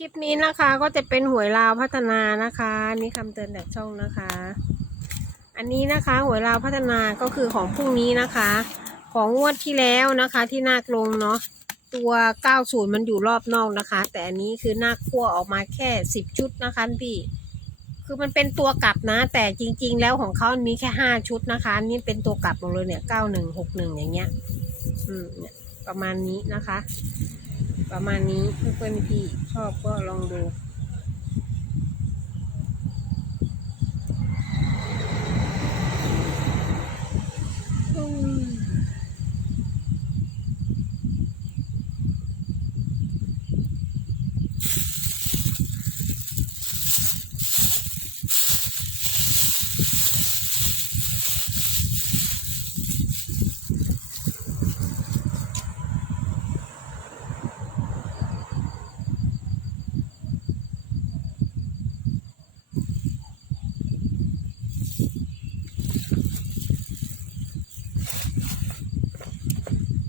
คลิปนี้นะคะก็จะเป็นหวยลาวพัฒนานะคะนี่คำเตือนจากช่องนะคะ อันนี้นะคะหวยลาวพัฒนาก็คือของพรุ่งนี้นะคะ ของงวดที่แล้วนะคะที่นาคลงเนาะตัว 90 มันอยู่รอบนอกนะคะ แต่อันนี้คือนาคคั่วออกมาแค่ 10 ชุดนะคะพี่คือมันเป็นตัวกลับนะ แต่จริง ๆ แล้วของเขามีแค่ 5 ชุดนะคะอันนี่เป็นตัวกลับหมดเลยเนี่ย 91 61 อย่างเงี้ยอืมเนี่ยประมาณนี้นะคะ ประมาณนี้เพื่อนๆพี่ชอบก็ลองดู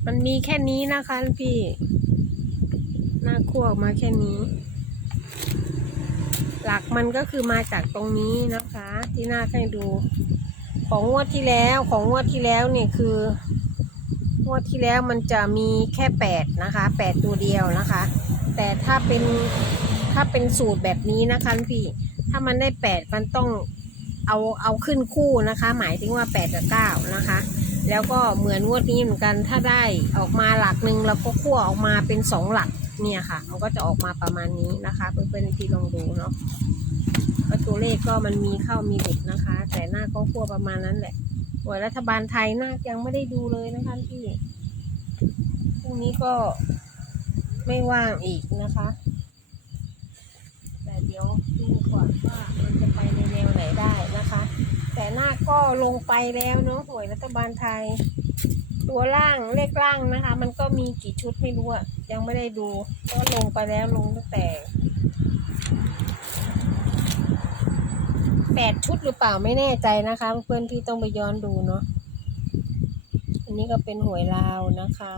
มันมีแค่นี้นะคะพี่หน้าคั่วออกมาแค่นี้ หลักมันก็คือมาจากตรงนี้นะคะ ที่หน้าให้ดู ของงวดที่แล้วของงวดที่แล้วเนี่ยคืองวดที่แล้วมันจะมีแค่แปดนะคะแปดตัวเดียวนะคะ แต่ถ้าเป็นถ้าเป็นสูตรแบบนี้นะคะพี่ ถ้ามันได้แปดมันต้องเอาเอาขึ้นคู่นะคะ หมายถึงว่าแปดกับเก้านะคะ แล้วก็เหมือนงวดนี้เหมือนกันถ้าได้ออกมาหลักหนึ่งแล้วก็คั่วออกมาเป็นสองหลักเนี่ยค่ะมันก็จะออกมาประมาณนี้นะคะ เพื่อนๆที่ลองดูเนาะก็ตัวเลขก็มันมีเข้ามีหลุดนะคะ แต่หน้าก็คั่วประมาณนั้นแหละหวยรัฐบาลไทยน่ายังไม่ได้ดูเลยนะคะพี่พรุ่งนี้ก็ไม่ว่างอีกนะคะ แต่เดี๋ยวดูก่อนว่ามันจะ ก็ลงไปแล้วเนาะหวยรัฐบาลไทย ตัวล่างเลขล่างนะคะ มันก็มีกี่ชุดไม่รู้อะยังไม่ได้ดู ก็ลงไปแล้วลงตั้งแต่แปดชุดหรือเปล่าไม่แน่ใจนะคะ เพื่อนพี่ต้องไปย้อนดูเนาะอันนี้ก็เป็นหวยลาวนะคะ